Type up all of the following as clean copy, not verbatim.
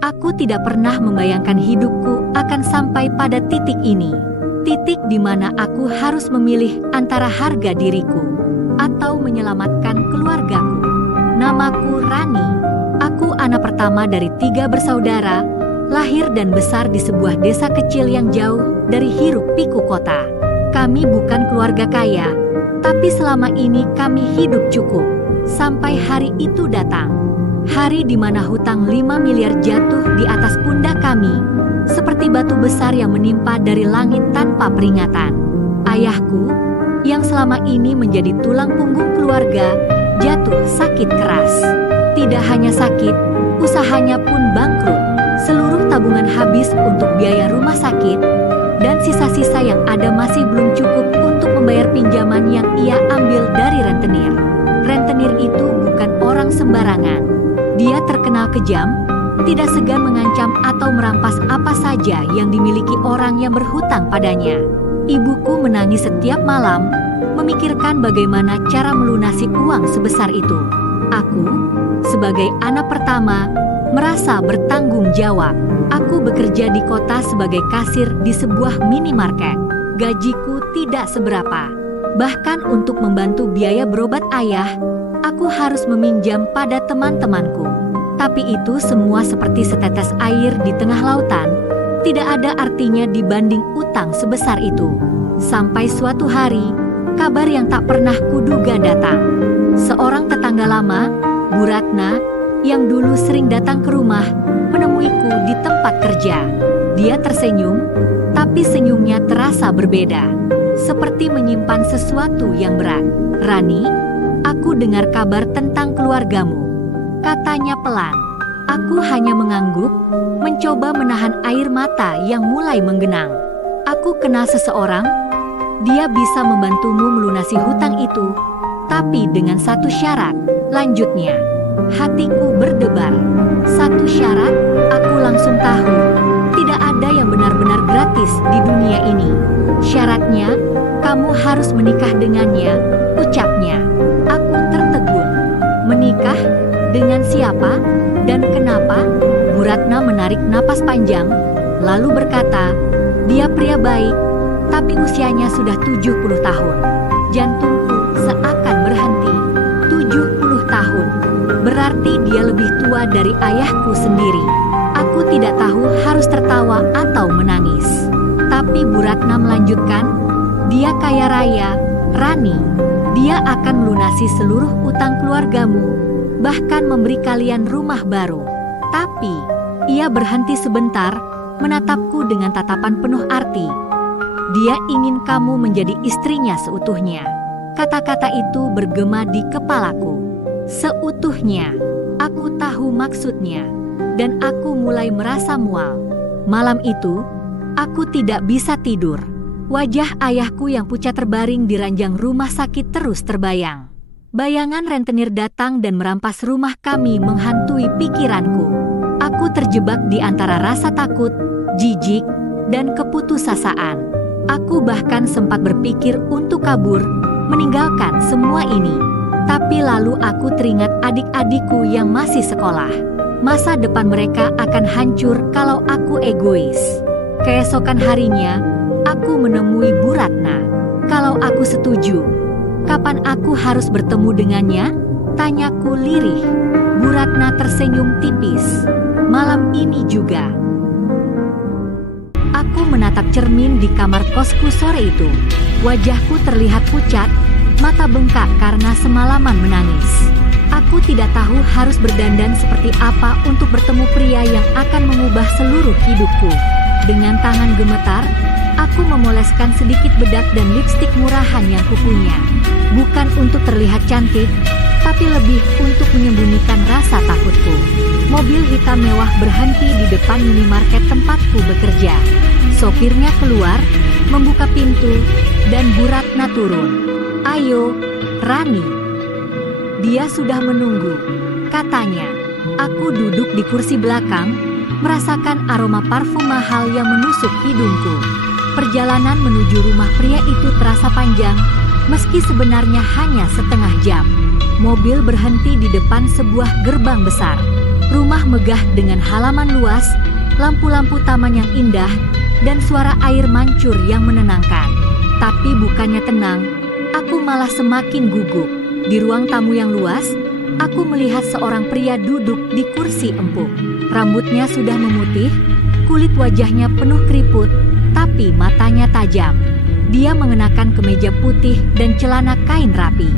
Aku tidak pernah membayangkan hidupku akan sampai pada titik ini. Titik di mana aku harus memilih antara harga diriku atau menyelamatkan keluargaku. Namaku Rani. Aku anak pertama dari 3 bersaudara, lahir dan besar di sebuah desa kecil yang jauh dari hiruk-pikuk kota. Kami bukan keluarga kaya, tapi selama ini kami hidup cukup. Sampai hari itu datang. Hari di mana hutang 5 miliar jatuh di atas pundak kami, seperti batu besar yang menimpa dari langit tanpa peringatan. Ayahku, yang selama ini menjadi tulang punggung keluarga, jatuh sakit keras. Tidak hanya sakit, usahanya pun bangkrut. Seluruh tabungan habis untuk biaya rumah sakit, dan sisa-sisa yang ada masih belum cukup untuk membayar pinjaman yang ia ambil dari rentenir. Rentenir itu bukan orang sembarangan. Dia terkenal kejam, tidak segan mengancam atau merampas apa saja yang dimiliki orang yang berhutang padanya. Ibuku menangis setiap malam, memikirkan bagaimana cara melunasi uang sebesar itu. Aku, sebagai anak pertama, merasa bertanggung jawab. Aku bekerja di kota sebagai kasir di sebuah minimarket. Gajiku tidak seberapa. Bahkan untuk membantu biaya berobat ayah, aku harus meminjam pada teman-temanku. Tapi itu semua seperti setetes air di tengah lautan. Tidak ada artinya dibanding utang sebesar itu. Sampai suatu hari, kabar yang tak pernah kuduga datang. Seorang tetangga lama, Bu Ratna, yang dulu sering datang ke rumah, menemuiku di tempat kerja. Dia tersenyum, tapi senyumnya terasa berbeda. Seperti menyimpan sesuatu yang berat. "Rani, aku dengar kabar tentang keluargamu," katanya pelan. Aku hanya mengangguk, mencoba menahan air mata yang mulai menggenang. "Aku kenal seseorang. Dia bisa membantumu melunasi hutang itu, tapi dengan satu syarat," lanjutnya. Hatiku berdebar. Satu syarat, aku langsung tahu. Tidak ada yang benar-benar gratis di dunia ini. "Syaratnya, kamu harus menikah dengannya," ucapnya. Aku tertegun. "Menikah? Dengan siapa? Dan kenapa?" Bu Ratna menarik napas panjang, lalu berkata, "Dia pria baik, tapi usianya sudah 70 tahun. Jantungku seakan berhenti. 70 tahun. Berarti dia lebih tua dari ayahku sendiri." Aku tidak tahu harus tertawa atau menangis. Tapi Bu Ratna melanjutkan, "Dia kaya raya, Rani. Dia akan melunasi seluruh utang keluargamu, bahkan memberi kalian rumah baru." Tapi, ia berhenti sebentar, menatapku dengan tatapan penuh arti. "Dia ingin kamu menjadi istrinya seutuhnya." Kata-kata itu bergema di kepalaku. Seutuhnya. Aku tahu maksudnya. Dan aku mulai merasa mual. Malam itu, aku tidak bisa tidur. Wajah ayahku yang pucat terbaring di ranjang rumah sakit terus terbayang. Bayangan rentenir datang dan merampas rumah kami menghantui pikiranku. Aku terjebak di antara rasa takut, jijik, dan keputusasaan. Aku bahkan sempat berpikir untuk kabur, meninggalkan semua ini. Tapi lalu aku teringat adik-adikku yang masih sekolah. Masa depan mereka akan hancur kalau aku egois. Keesokan harinya, aku menemui Bu Ratna. "Kalau aku setuju, kapan aku harus bertemu dengannya?" tanyaku lirih. Bu Ratna tersenyum tipis. "Malam ini juga." Aku menatap cermin di kamar kosku sore itu. Wajahku terlihat pucat, mata bengkak karena semalaman menangis. Aku tidak tahu harus berdandan seperti apa untuk bertemu pria yang akan mengubah seluruh hidupku. Dengan tangan gemetar, aku memoleskan sedikit bedak dan lipstik murahan yang kupunya. Bukan untuk terlihat cantik, tapi lebih untuk menyembunyikan rasa takutku. Mobil hitam mewah berhenti di depan minimarket tempatku bekerja. Sopirnya keluar, membuka pintu, dan Bu Ratna turun. "Ayo, Rani." Dia sudah menunggu, katanya. Aku duduk di kursi belakang, merasakan aroma parfum mahal yang menusuk hidungku. Perjalanan menuju rumah pria itu terasa panjang, meski sebenarnya hanya setengah jam. Mobil berhenti di depan sebuah gerbang besar. Rumah megah dengan halaman luas, lampu-lampu taman yang indah, dan suara air mancur yang menenangkan. Tapi bukannya tenang, aku malah semakin gugup. Di ruang tamu yang luas, aku melihat seorang pria duduk di kursi empuk. Rambutnya sudah memutih, kulit wajahnya penuh keriput, tapi matanya tajam. Dia mengenakan kemeja putih dan celana kain rapi.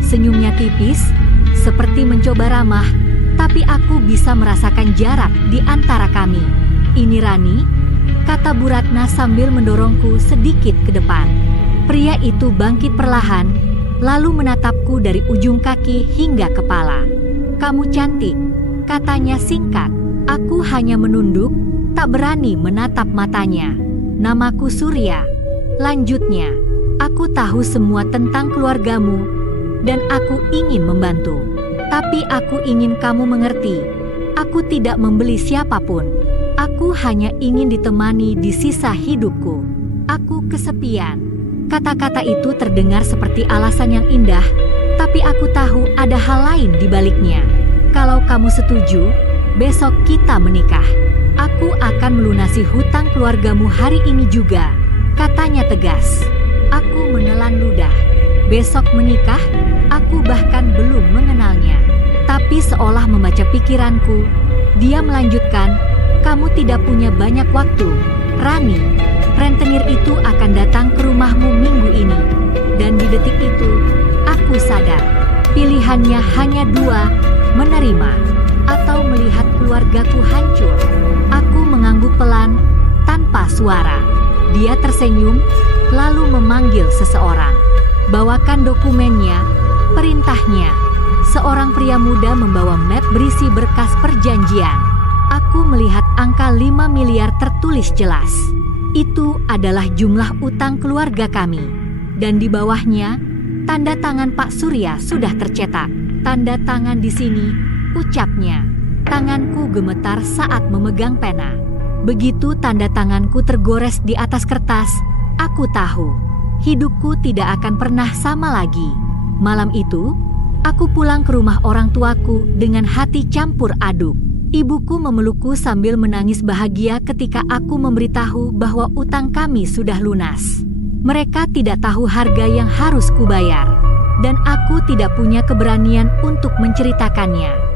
Senyumnya tipis, seperti mencoba ramah, tapi aku bisa merasakan jarak di antara kami. "Ini Rani," kata Bu Ratna sambil mendorongku sedikit ke depan. Pria itu bangkit perlahan, lalu menatapku dari ujung kaki hingga kepala. "Kamu cantik," katanya singkat. Aku hanya menunduk, tak berani menatap matanya. "Namaku Surya," lanjutnya. "Aku tahu semua tentang keluargamu, dan aku ingin membantu. Tapi aku ingin kamu mengerti, aku tidak membeli siapapun. Aku hanya ingin ditemani di sisa hidupku. Aku kesepian." Kata-kata itu terdengar seperti alasan yang indah, tapi aku tahu ada hal lain di baliknya. "Kalau kamu setuju, besok kita menikah. Aku akan melunasi hutang keluargamu hari ini juga," katanya tegas. Aku menelan ludah. Besok menikah? Aku bahkan belum mengenalnya. Tapi seolah membaca pikiranku, dia melanjutkan, "Kamu tidak punya banyak waktu, Rani. Rentenir itu akan datang ke rumahmu minggu ini." Dan di detik itu, aku sadar, pilihannya hanya dua, menerima atau melihat keluargaku hancur. Aku mengangguk pelan, tanpa suara. Dia tersenyum, lalu memanggil seseorang. "Bawakan dokumennya," perintahnya. Seorang pria muda membawa map berisi berkas perjanjian. Aku melihat angka 5 miliar tertulis jelas. Itu adalah jumlah utang keluarga kami. Dan di bawahnya, tanda tangan Pak Surya sudah tercetak. "Tanda tangan di sini," ucapnya. Tanganku gemetar saat memegang pena. Begitu tanda tanganku tergores di atas kertas, aku tahu hidupku tidak akan pernah sama lagi. Malam itu, aku pulang ke rumah orang tuaku dengan hati campur aduk. Ibuku memelukku sambil menangis bahagia ketika aku memberitahu bahwa utang kami sudah lunas. Mereka tidak tahu harga yang harus kubayar, dan aku tidak punya keberanian untuk menceritakannya.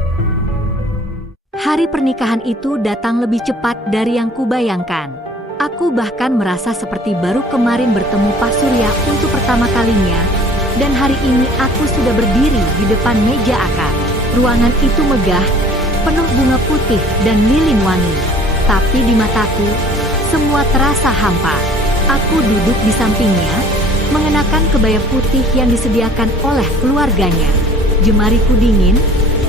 Hari pernikahan itu datang lebih cepat dari yang kubayangkan. Aku bahkan merasa seperti baru kemarin bertemu Pak Surya untuk pertama kalinya, dan hari ini aku sudah berdiri di depan meja akad. Ruangan itu megah, penuh bunga putih dan lilin wangi. Tapi di mataku, semua terasa hampa. Aku duduk di sampingnya, mengenakan kebaya putih yang disediakan oleh keluarganya. Jemariku dingin,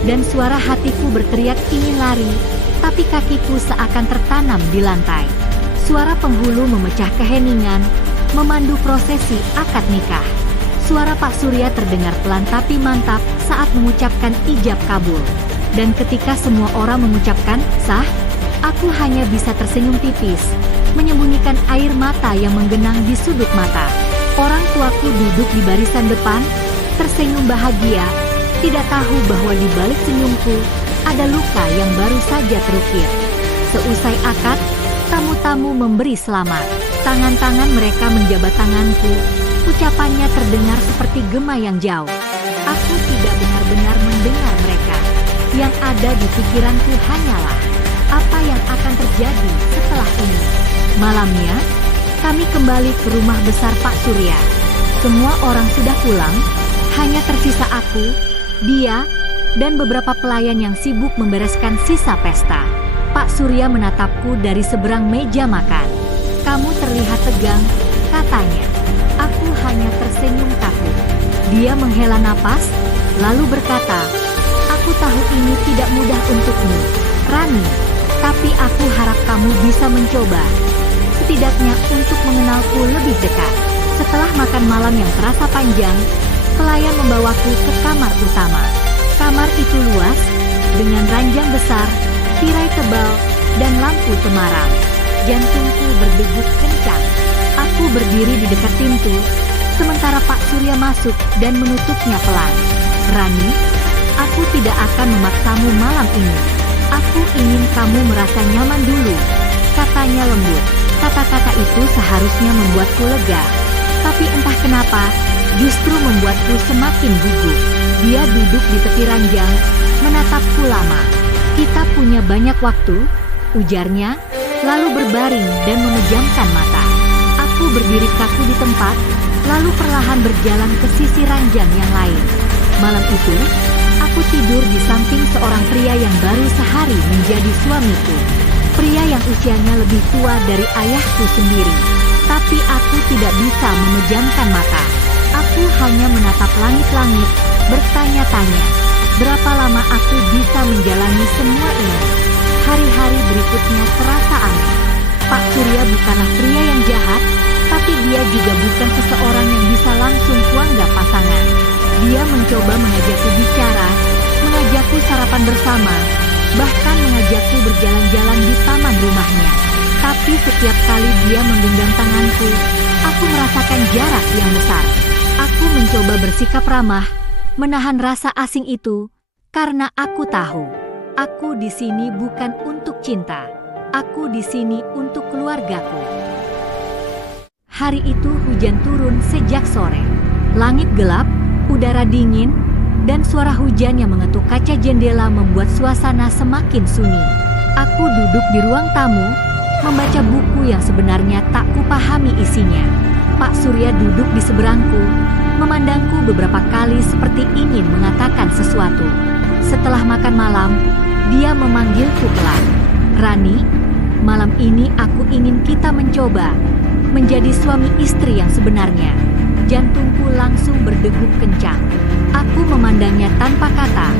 dan suara hatiku berteriak ingin lari, tapi kakiku seakan tertanam di lantai. Suara penghulu memecah keheningan, memandu prosesi akad nikah. Suara Pak Surya terdengar pelan tapi mantap saat mengucapkan ijab kabul. Dan ketika semua orang mengucapkan sah, aku hanya bisa tersenyum tipis, menyembunyikan air mata yang menggenang di sudut mata. Orang tuaku duduk di barisan depan, tersenyum bahagia, tidak tahu bahwa di balik senyumku ada luka yang baru saja terukir. Seusai akad, tamu-tamu memberi selamat. Tangan-tangan mereka menjabat tanganku, ucapannya terdengar seperti gema yang jauh. Aku tidak benar-benar mendengar mereka. Yang ada di pikiranku hanyalah, apa yang akan terjadi setelah ini. Malamnya, kami kembali ke rumah besar Pak Surya. Semua orang sudah pulang, hanya tersisa aku, dia, dan beberapa pelayan yang sibuk membereskan sisa pesta. Pak Surya menatapku dari seberang meja makan. "Kamu terlihat tegang," katanya. Aku hanya tersenyum kaku. Dia menghela napas, lalu berkata, "Aku tahu ini tidak mudah untukmu, Rani, tapi aku harap kamu bisa mencoba, setidaknya untuk mengenalku lebih dekat." Setelah makan malam yang terasa panjang, pelayan membawaku ke kamar utama. Kamar itu luas, dengan ranjang besar, tirai tebal, dan lampu temaram. Jantungku berdegup kencang. Aku berdiri di dekat pintu, sementara Pak Surya masuk dan menutupnya pelan. "Rani, aku tidak akan memaksamu malam ini. Aku ingin kamu merasa nyaman dulu, katanya lembut. Kata-kata itu seharusnya membuatku lega, tapi entah kenapa, justru membuatku semakin gugup. Dia duduk di tepi ranjang, menatapku lama. Kita punya banyak waktu, ujarnya, lalu berbaring dan memejamkan mata. Aku berdiri kaku di tempat, lalu perlahan berjalan ke sisi ranjang yang lain. Malam itu, aku tidur di samping seorang pria yang baru sehari menjadi suamiku. Pria yang usianya lebih tua dari ayahku sendiri. Tapi aku tidak bisa memejamkan mata. Aku hanya menatap langit-langit, bertanya-tanya, berapa lama aku bisa menjalani semua ini? Hari-hari berikutnya terasa aneh. Pak Surya bukanlah pria yang jahat, tapi dia juga bukan seseorang yang bisa langsung kuanggap pasangan. Dia mencoba mengajakku bicara, mengajakku sarapan bersama, bahkan mengajakku berjalan-jalan di taman rumahnya. Tapi setiap kali dia menggenggam tanganku, aku merasakan jarak yang besar. Aku mencoba bersikap ramah, menahan rasa asing itu, karena aku tahu, aku di sini bukan untuk cinta. Aku di sini untuk keluargaku. Hari itu hujan turun sejak sore. Langit gelap, udara dingin, dan suara hujan yang mengetuk kaca jendela membuat suasana semakin sunyi. Aku duduk di ruang tamu, membaca buku yang sebenarnya tak kupahami isinya. Pak Surya duduk di seberangku, memandangku beberapa kali seperti ingin mengatakan sesuatu. Setelah makan malam, dia memanggilku pelan. Rani, malam ini aku ingin kita mencoba menjadi suami istri yang sebenarnya. Jantungku langsung berdegup kencang. Aku memandangnya tanpa kata,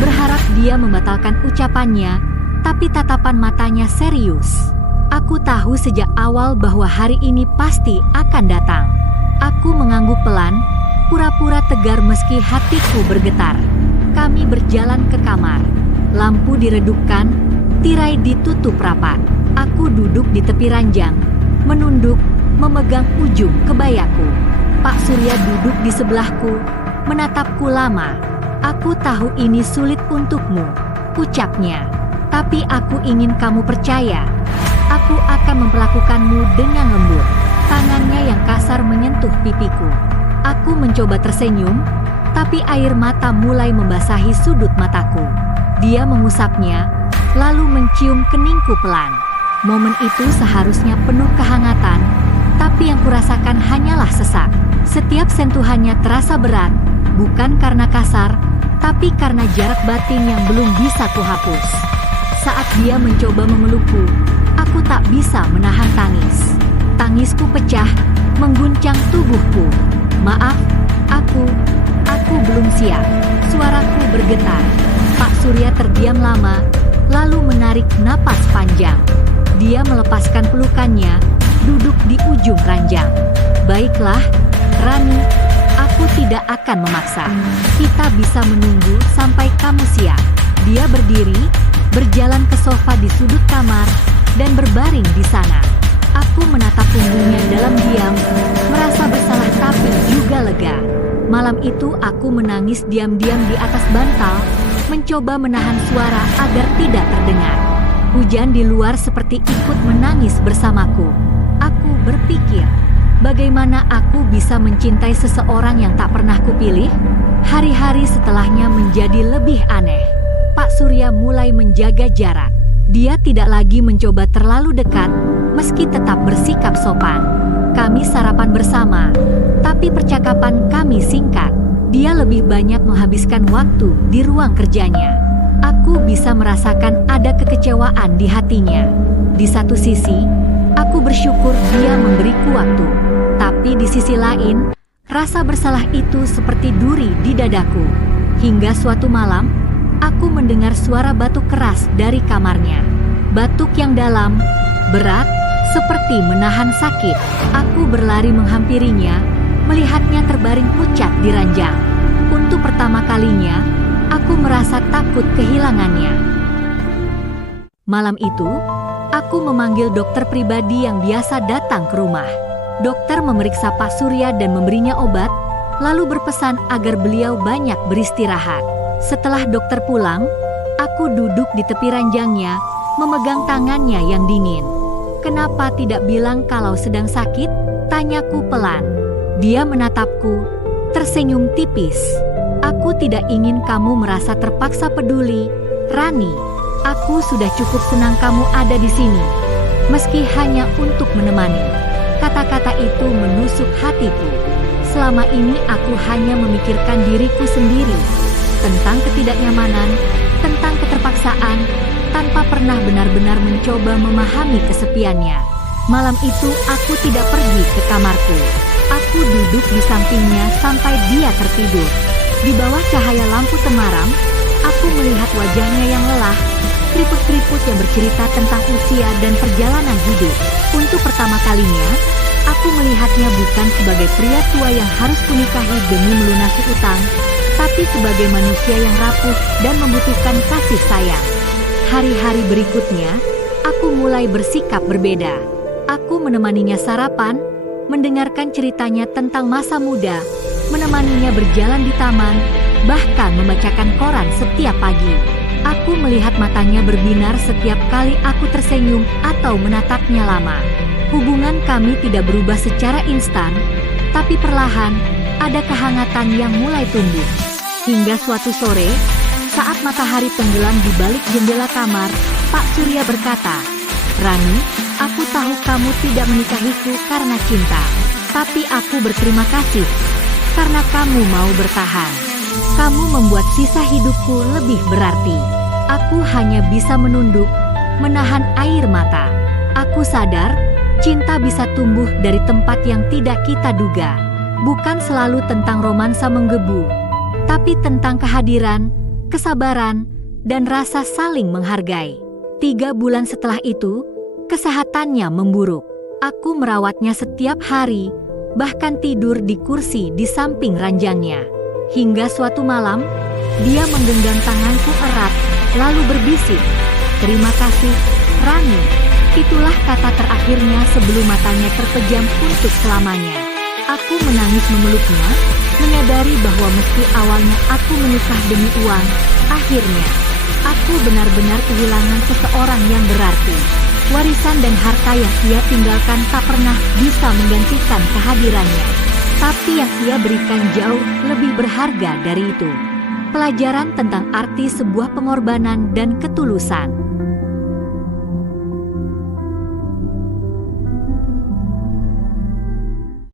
berharap dia membatalkan ucapannya, tapi tatapan matanya serius. Aku tahu sejak awal bahwa hari ini pasti akan datang. Aku mengangguk pelan, pura-pura tegar meski hatiku bergetar. Kami berjalan ke kamar. Lampu diredupkan, tirai ditutup rapat. Aku duduk di tepi ranjang, menunduk, memegang ujung kebayaku. Pak Surya duduk di sebelahku, menatapku lama. Aku tahu ini sulit untukmu, ucapnya. Tapi aku ingin kamu percaya. Aku akan memperlakukanmu dengan lembut. Tangannya yang kasar menyentuh pipiku. Aku mencoba tersenyum, tapi air mata mulai membasahi sudut mataku. Dia mengusapnya, lalu mencium keningku pelan. Momen itu seharusnya penuh kehangatan, tapi yang kurasakan hanyalah sesak. Setiap sentuhannya terasa berat, bukan karena kasar, tapi karena jarak batin yang belum bisa kuhapus. Saat dia mencoba memelukku, aku tak bisa menahan tangis. Tangisku pecah, mengguncang tubuhku. Maaf, aku belum siap. Suaraku bergetar. Pak Surya terdiam lama, lalu menarik napas panjang. Dia melepaskan pelukannya, duduk di ujung ranjang. Baiklah, Rani, aku tidak akan memaksa. Kita bisa menunggu sampai kamu siap. Dia berdiri, berjalan ke sofa di sudut kamar, dan berbaring di sana. Aku menatap punggungnya dalam diam, merasa bersalah tapi juga lega. Malam itu aku menangis diam-diam di atas bantal, mencoba menahan suara agar tidak terdengar. Hujan di luar seperti ikut menangis bersamaku. Aku berpikir, bagaimana aku bisa mencintai seseorang yang tak pernah kupilih? Hari-hari setelahnya menjadi lebih aneh. Pak Surya mulai menjaga jarak. Dia tidak lagi mencoba terlalu dekat, meski tetap bersikap sopan. Kami sarapan bersama, tapi percakapan kami singkat. Dia lebih banyak menghabiskan waktu di ruang kerjanya. Aku bisa merasakan ada kekecewaan di hatinya. Di satu sisi, aku bersyukur dia memberiku waktu. Tapi di sisi lain, rasa bersalah itu seperti duri di dadaku. Hingga suatu malam, aku mendengar suara batuk keras dari kamarnya. Batuk yang dalam, berat, seperti menahan sakit. Aku berlari menghampirinya, melihatnya terbaring pucat di ranjang. Untuk pertama kalinya, aku merasa takut kehilangannya. Malam itu, aku memanggil dokter pribadi yang biasa datang ke rumah. Dokter memeriksa Pak Surya dan memberinya obat, lalu berpesan agar beliau banyak beristirahat. Setelah dokter pulang, Aku duduk di tepi ranjangnya, memegang tangannya yang dingin. "Kenapa tidak bilang kalau sedang sakit?" tanyaku pelan. Dia menatapku, tersenyum tipis. "Aku tidak ingin kamu merasa terpaksa peduli, Rani. Aku sudah cukup senang kamu ada di sini, meski hanya untuk menemani." Kata-kata itu menusuk hatiku. Selama ini aku hanya memikirkan diriku sendiri, tentang ketidaknyamanan, tentang keterpaksaan, tanpa pernah benar-benar mencoba memahami kesepiannya. Malam itu aku tidak pergi ke kamarku. Aku duduk di sampingnya sampai dia tertidur. Di bawah cahaya lampu temaram, aku melihat wajahnya yang lelah, keriput-keriput yang bercerita tentang usia dan perjalanan hidup. Untuk pertama kalinya, aku melihatnya bukan sebagai pria tua yang harus kunikahi demi melunasi utang, tapi sebagai manusia yang rapuh dan membutuhkan kasih sayang. Hari-hari berikutnya, aku mulai bersikap berbeda. Aku menemaninya sarapan, mendengarkan ceritanya tentang masa muda, menemaninya berjalan di taman, bahkan membacakan koran setiap pagi. Aku melihat matanya berbinar setiap kali aku tersenyum atau menatapnya lama. Hubungan kami tidak berubah secara instan, tapi perlahan ada kehangatan yang mulai tumbuh. Hingga suatu sore, saat matahari tenggelam di balik jendela kamar, Pak Surya berkata, "Rani, aku tahu kamu tidak menikahiku karena cinta, tapi aku berterima kasih karena kamu mau bertahan. Kamu membuat sisa hidupku lebih berarti." Aku hanya bisa menunduk, menahan air mata. Aku sadar, cinta bisa tumbuh dari tempat yang tidak kita duga. Bukan selalu tentang romansa menggebu, tapi tentang kehadiran, kesabaran, dan rasa saling menghargai. 3 bulan setelah itu, kesehatannya memburuk. Aku merawatnya setiap hari, bahkan tidur di kursi di samping ranjangnya. Hingga suatu malam, dia menggenggam tanganku erat, lalu berbisik, "Terima kasih, Rani." Itulah kata terakhirnya sebelum matanya terpejam untuk selamanya. Aku menangis memeluknya, menyadari bahwa meski awalnya aku menikah demi uang, akhirnya aku benar-benar kehilangan seseorang yang berarti. Warisan dan harta yang ia tinggalkan tak pernah bisa menggantikan kehadirannya. Tapi yang ia berikan jauh lebih berharga dari itu. Pelajaran tentang arti sebuah pengorbanan dan ketulusan.